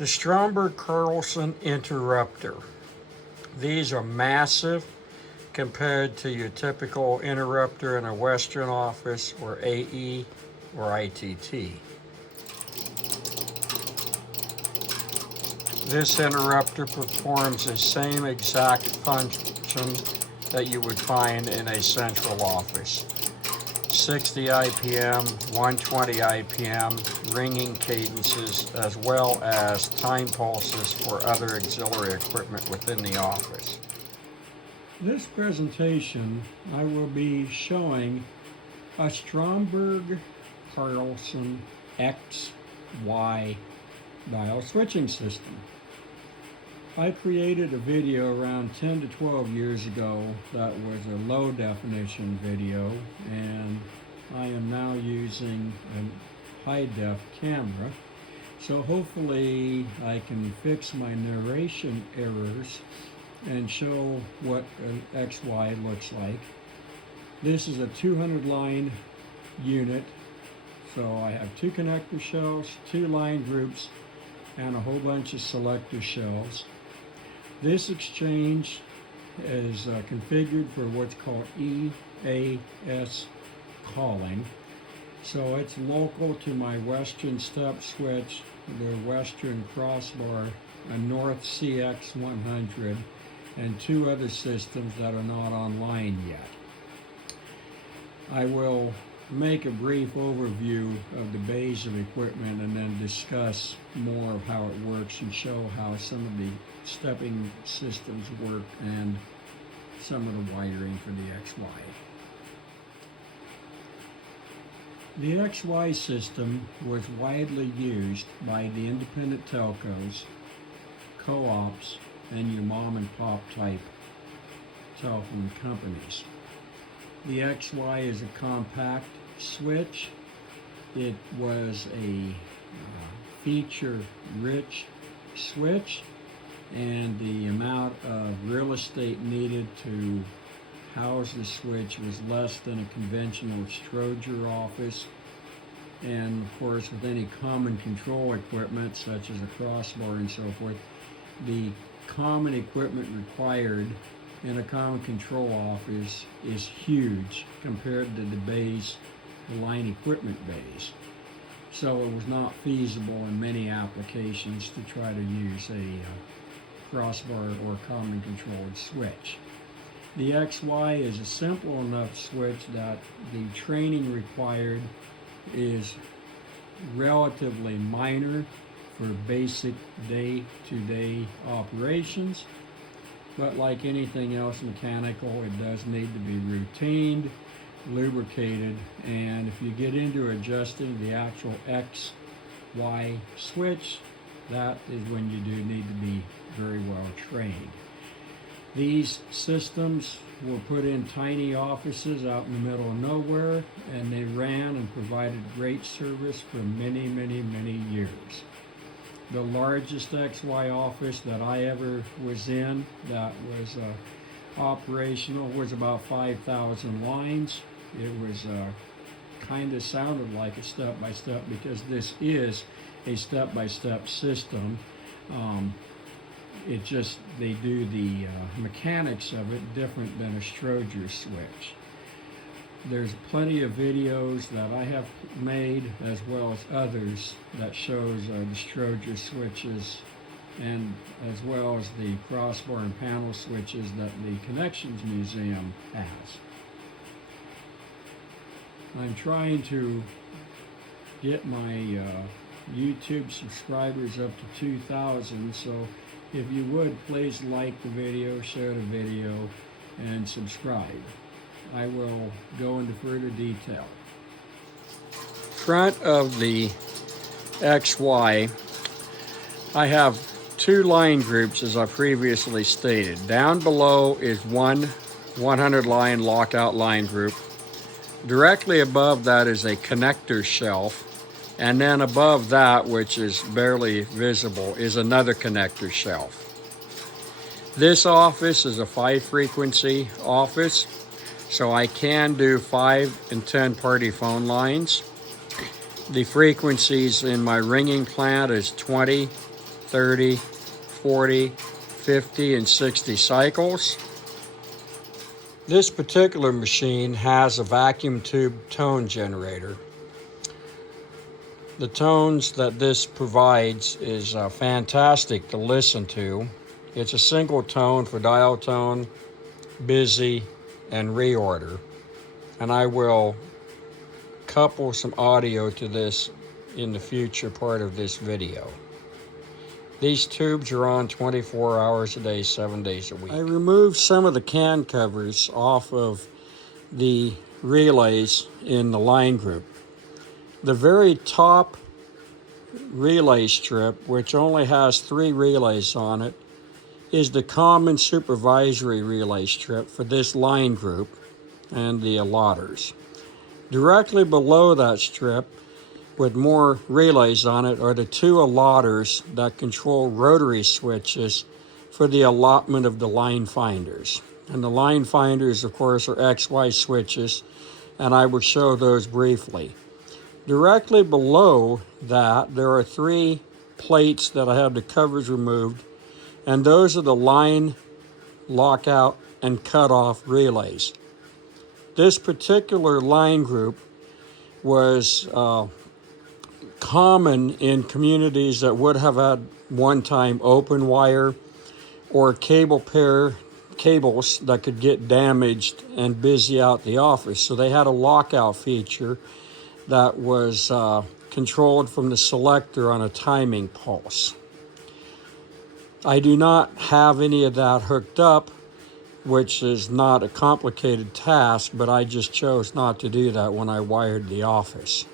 The Stromberg Carlson interrupter. These are massive compared to your typical interrupter in a Western office or AE or ITT. This interrupter performs the same exact function that you would find in a central office. 60 IPM, 120 IPM, ringing cadences, as well as time pulses for other auxiliary equipment within the office. This presentation, I will be showing a Stromberg Carlson X, Y dial switching system. I created a video around 10 to 12 years ago that was a low definition video, and I am now using a high def camera. So hopefully I can fix my narration errors and show what an XY looks like. This is a 200 line unit, so I have 2 connector shells, 2 line groups, and a whole bunch of selector shells. This exchange is configured for what's called EAS calling. So it's local to my Western step switch, the Western crossbar, a North CX100, and 2 other systems that are not online yet. I will make a brief overview of the bays of equipment and then discuss more of how it works and show how some of the stepping systems work and some of the wiring for the XY. The XY system was widely used by the independent telcos, co-ops, and your mom and pop type telephone companies. The XY is a compact switch. It was a feature-rich switch, and the amount of real estate needed to house the switch was less than a conventional Stromberg office. And of course, with any common control equipment such as a crossbar and so forth, the common equipment required in a common control office is huge compared to the bays, the line equipment bays. So it was not feasible in many applications to try to use a crossbar or common controlled switch. The XY is a simple enough switch that the training required is relatively minor for basic day-to-day operations. But like anything else mechanical, it does need to be routined, lubricated, and if you get into adjusting the actual XY switch, that is when you do need to be very well trained. These systems were put in tiny offices out in the middle of nowhere, and they ran and provided great service for many, many, many years. The largest XY office that I ever was in that was operational was about 5,000 lines. It was kind of sounded like a step-by-step because this is a step-by-step system. It just, they do the mechanics of it different than a Stromberg switch. There's plenty of videos that I have made, as well as others, that shows the Stromberg switches, and as well as the crossbar and panel switches that the Connections Museum has. I'm trying to get my YouTube subscribers up to 2,000, so if you would, please like the video, share the video, and subscribe. I will go into further detail. Front of the XY, I have 2 line groups as I previously stated. Down below is one 100 line lockout line group. Directly above that is a connector shelf. And then above that, which is barely visible, is another connector shelf. This office is a 5-frequency office, so I can do 5 and 10 party phone lines. The frequencies in my ringing plant is 20, 30, 40, 50, and 60 cycles. This particular machine has a vacuum tube tone generator. The tones that this provides is fantastic to listen to. It's a single tone for dial tone, busy, and reorder. And I will couple some audio to this in the future part of this video. These tubes are on 24 hours a day, 7 days a week. I removed some of the can covers off of the relays in the line group. The very top relay strip, which only has 3 relays on it, is the common supervisory relay strip for this line group and the allotters. Directly below that strip, with more relays on it, are the 2 allotters that control rotary switches for the allotment of the line finders. And the line finders, of course, are XY switches, and I will show those briefly. Directly below that, there are 3 plates that I have the covers removed, and those are the line, lockout, and cutoff relays. This particular line group was common in communities that would have had one-time open wire or cables that could get damaged and busy out the office. So they had a lockout feature that was controlled from the selector on a timing pulse. I do not have any of that hooked up, which is not a complicated task, but I just chose not to do that when I wired the office.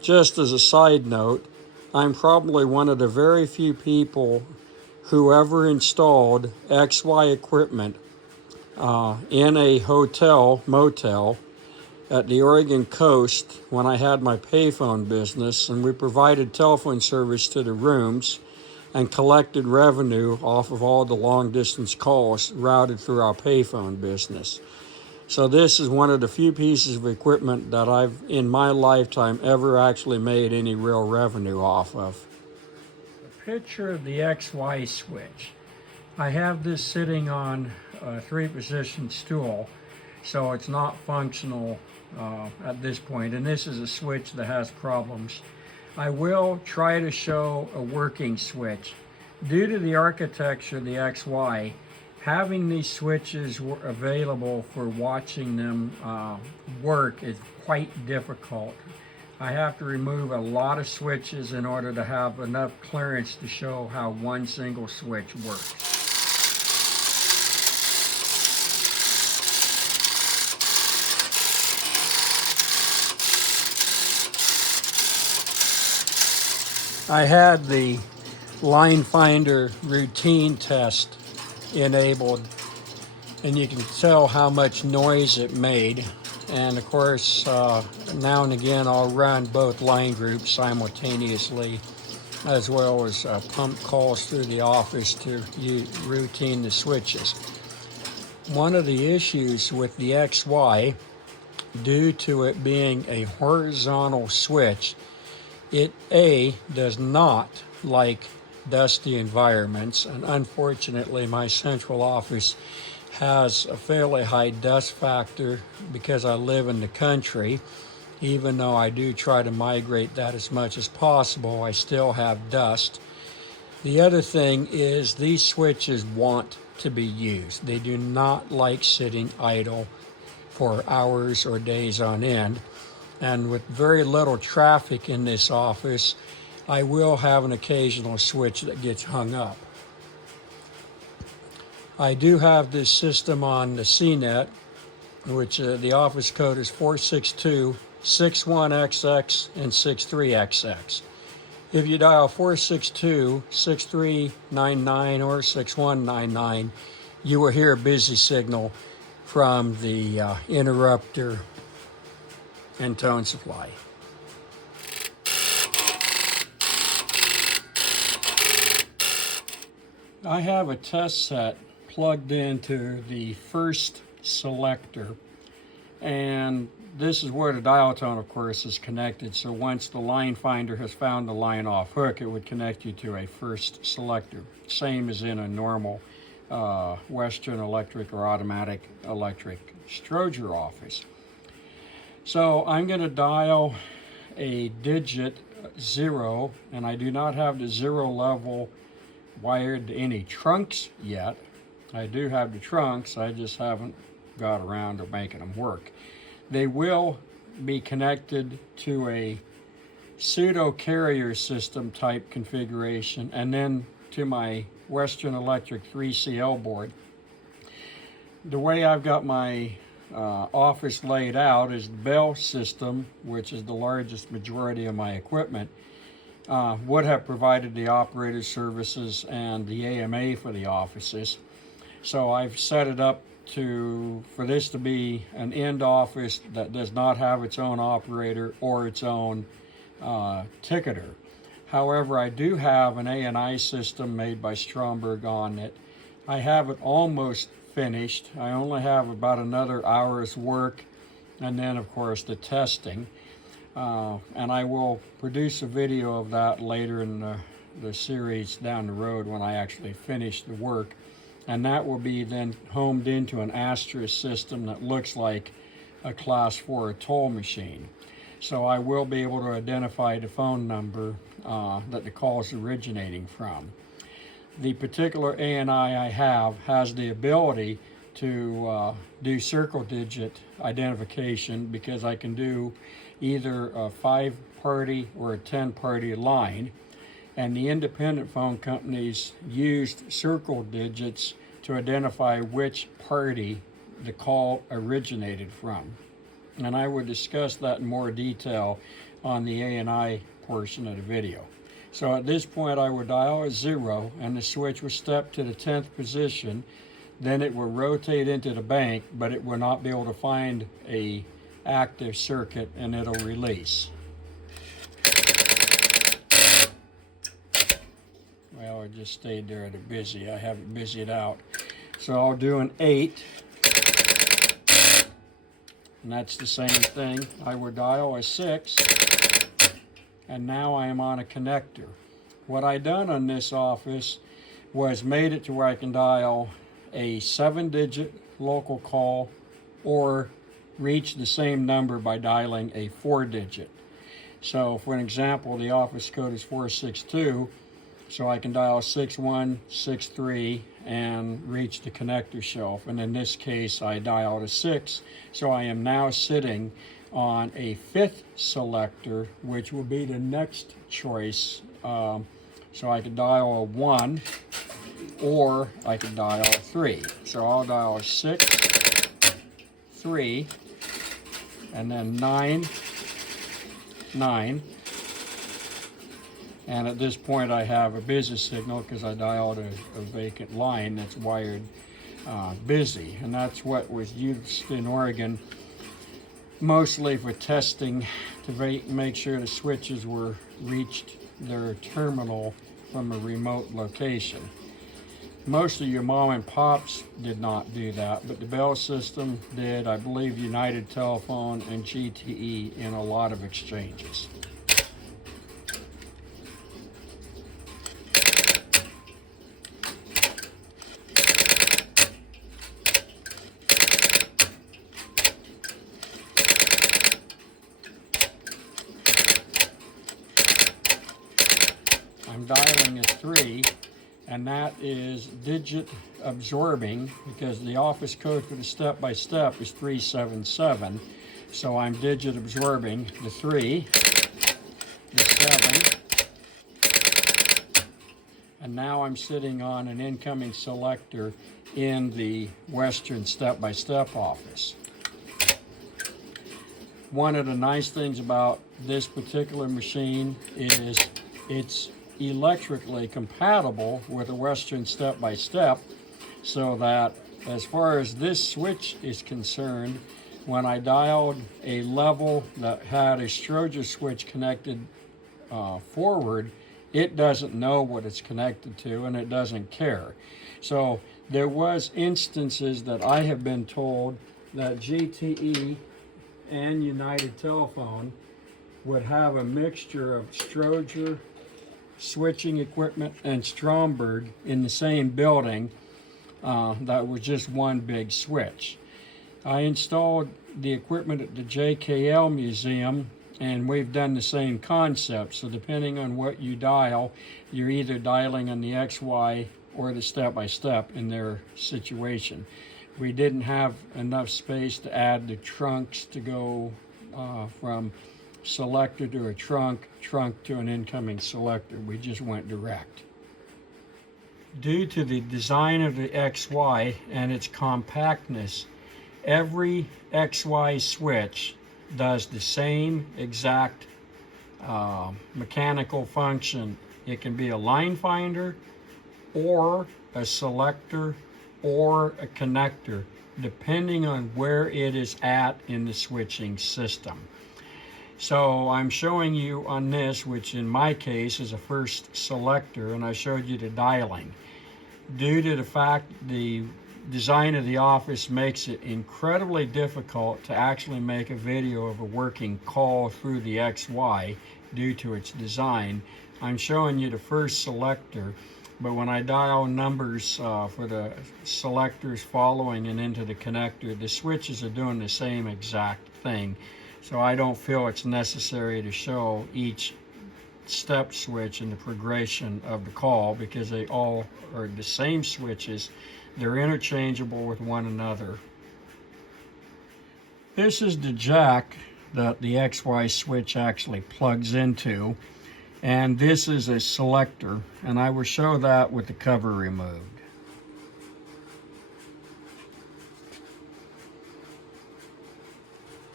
Just as a side note, I'm probably one of the very few people who ever installed XY equipment in a hotel, motel, at the Oregon coast when I had my payphone business, and we provided telephone service to the rooms and collected revenue off of all the long-distance calls routed through our payphone business. So this is one of the few pieces of equipment that I've, in my lifetime, ever actually made any real revenue off of. A picture of the XY switch. I have this sitting on a 3-position stool, so it's not functional at this point, and this is a switch that has problems. I will try to show a working switch. Due to the architecture of the XY, having these switches available for watching them work is quite difficult. I have to remove a lot of switches in order to have enough clearance to show how one single switch works. I had the line finder routine test enabled, and you can tell how much noise it made. And of course, now and again I'll run both line groups simultaneously, as well as pump calls through the office to routine the switches. One of the issues with the XY, due to it being a horizontal switch, it does not like dusty environments, and unfortunately my central office has a fairly high dust factor because I live in the country. Even though I do try to migrate that as much as possible, I still have dust. The other thing is these switches want to be used. They do not like sitting idle for hours or days on end. And with very little traffic in this office, I will have an occasional switch that gets hung up. I do have this system on the CNET, which the office code is 462 61XX and 63XX. If you dial 462 6399 or 6199, you will hear a busy signal from the interrupter and tone supply. I have a test set plugged into the first selector And this is where the dial tone, of course, is connected. So once the line finder has found the line off hook, it would connect you to a first selector. Same as in a normal Western Electric or Automatic Electric Strowger office. So I'm going to dial a digit 0, and I do not have the 0 level wired to any trunks yet. I do have the trunks, I just haven't got around to making them work. They will be connected to a pseudo carrier system type configuration, and then to my Western Electric 3CL board. The way I've got my office laid out is the Bell system, which is the largest majority of my equipment, would have provided the operator services and the AMA for the offices. So I've set it up for this to be an end office that does not have its own operator or its own ticketer. However, I do have an ANI system made by Stromberg on it. I have it almost finished. I only have about another hour's work, and then of course the testing. And I will produce a video of that later in the series down the road when I actually finish the work. And that will be then homed into an Asterisk system that looks like a Class 4 toll machine. So I will be able to identify the phone number that the call is originating from. The particular ANI I have has the ability to do circle digit identification, because I can do either a 5-party or a 10-party line. And the independent phone companies used circle digits to identify which party the call originated from. And I will discuss that in more detail on the ANI portion of the video. So at this point I will dial a 0, and the switch will step to the 10th position. Then it will rotate into the bank, but it will not be able to find a active circuit, and it'll release. Well, it just stayed there at a busy. I have it busied out. So I'll do an 8. And that's the same thing. I would dial a 6. And now I am on a connector. What I done on this office was made it to where I can dial a 7-digit local call, or reach the same number by dialing a 4-digit. So for an example, the office code is 462. So I can dial 6163 and reach the connector shelf. And in this case, I dialed a 6. So I am now sitting on a 5th selector, which will be the next choice. So I could dial a 1, or I could dial a 3. So I'll dial a 6, 3, and then 9, 9. And at this point I have a busy signal because I dialed a vacant line that's wired busy. And that's what was used in Oregon mostly for testing, to make sure the switches were reached their terminal from a remote location. Most of your mom and pops did not do that, but the Bell system did. I believe United Telephone and GTE in a lot of exchanges. I'm dialing a 3, and that is digit absorbing, because the office code for the step-by-step is 377. So I'm digit absorbing the 3, the 7, and now I'm sitting on an incoming selector in the Western step-by-step office. One of the nice things about this particular machine is it's electrically compatible with a Western step-by-step, so that as far as this switch is concerned, when I dialed a level that had a Strowger switch connected forward, it doesn't know what it's connected to, and it doesn't care. So there was instances that I have been told that GTE and United Telephone would have a mixture of Stromberg switching equipment and Stromberg in the same building that was just one big switch. I installed the equipment at the JKL Museum, and we've done the same concept. So depending on what you dial, you're either dialing on the XY or the step-by-step in their situation. We didn't have enough space to add the trunks to go from selector to a trunk to an incoming selector. We just went direct. Due to the design of the XY and its compactness, every XY switch does the same exact mechanical function. It can be a line finder or a selector or a connector, depending on where it is at in the switching system. So I'm showing you on this, which in my case is a first selector, and I showed you the dialing. Due to the fact the design of the office makes it incredibly difficult to actually make a video of a working call through the XY due to its design, I'm showing you the first selector, but when I dial numbers for the selectors following and into the connector, the switches are doing the same exact thing. So I don't feel it's necessary to show each step switch in the progression of the call, because they all are the same switches. They're interchangeable with one another. This is the jack that the XY switch actually plugs into, and this is a selector, and I will show that with the cover removed.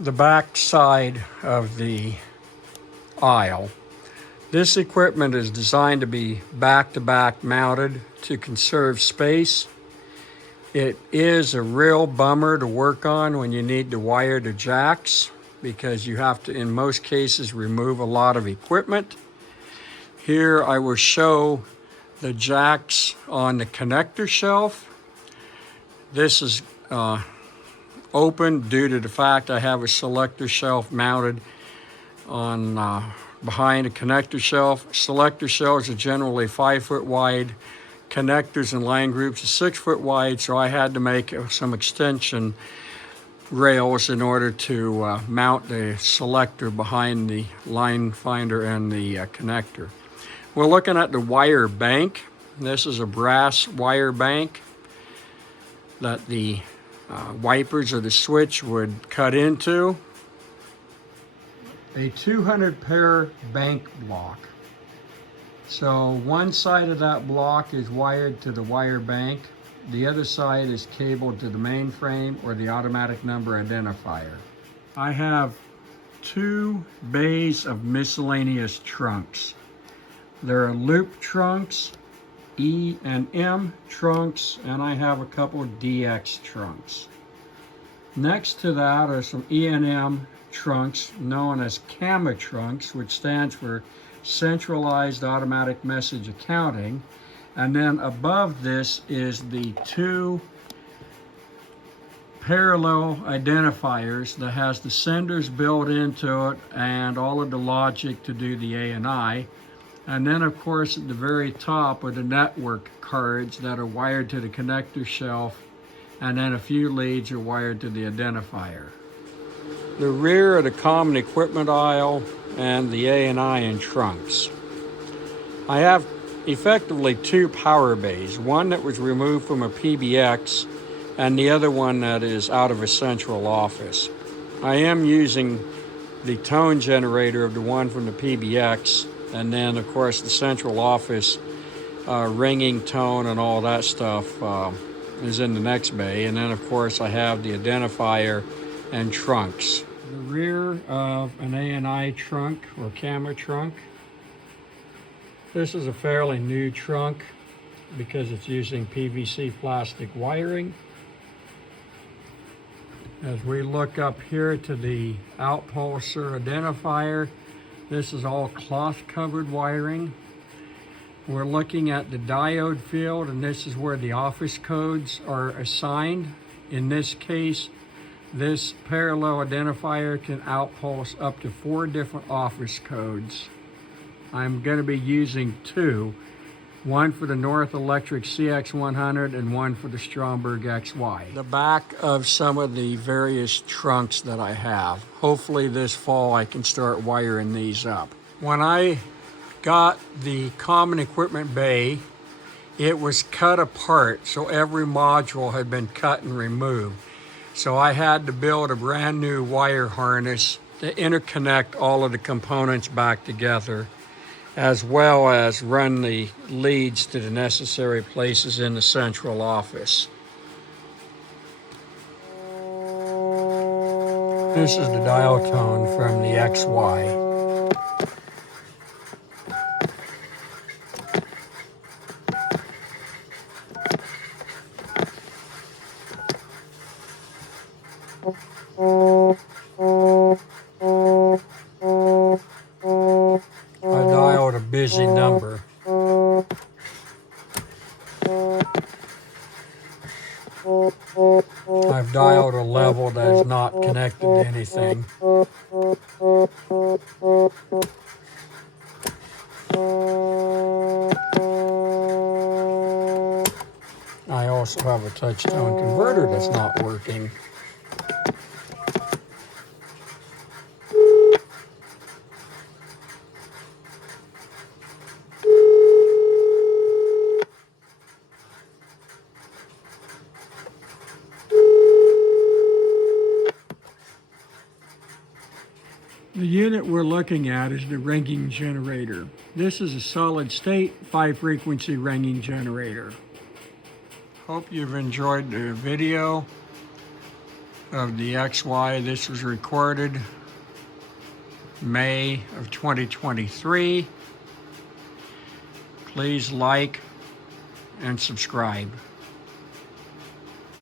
The back side of the aisle. This equipment is designed to be back-to-back mounted to conserve space. It is a real bummer to work on when you need to wire the jacks, because you have to, in most cases, remove a lot of equipment. Here I will show the jacks on the connector shelf. This is open due to the fact I have a selector shelf mounted on behind a connector shelf. Selector shelves are generally 5 foot wide. Connectors and line groups are 6 foot wide, so I had to make some extension rails in order to mount the selector behind the line finder and the connector. We're looking at the wire bank. This is a brass wire bank that the wipers of the switch would cut into. A 200 pair bank block. So one side of that block is wired to the wire bank. The other side is cabled to the mainframe or the automatic number identifier. I have 2 bays of miscellaneous trunks. There are loop trunks, E and M trunks, and I have a couple of DX trunks. Next to that are some E and M trunks known as CAMA trunks, which stands for Centralized Automatic Message Accounting. And then above this is the 2 parallel identifiers that has the senders built into it and all of the logic to do the ANI. And then of course at the very top are the network cards that are wired to the connector shelf, and then a few leads are wired to the identifier. The rear of the common equipment aisle and the ANI and trunks. I have effectively 2 power bays, one that was removed from a PBX and the other one that is out of a central office. I am using the tone generator of the one from the PBX, and then of course the central office ringing tone and all that stuff is in the next bay. And then of course I have the identifier and trunks. The rear of an ANI trunk or CAMA trunk. This is a fairly new trunk because it's using PVC plastic wiring. As we look up here to the outpulser identifier, this is all cloth covered wiring. We're looking at the diode field, and this is where the office codes are assigned. In this case, This parallel identifier can outpulse up to 4 different office codes. I'm going to be using 2. One for the North Electric CX100 and one for the Stromberg XY. The back of some of the various trunks that I have. Hopefully this fall I can start wiring these up. When I got the common equipment bay, it was cut apart, so every module had been cut and removed. So I had to build a brand new wire harness to interconnect all of the components back together, as well as run the leads to the necessary places in the central office. This is the dial tone from the XY. I dialed a busy number. I've dialed a level that is not connected to anything. I also have a touch-tone converter that's not working. The unit we're looking at is the ringing generator. This is a solid state 5-frequency ringing generator. Hope you've enjoyed the video of the XY. This was recorded May of 2023. Please like and subscribe.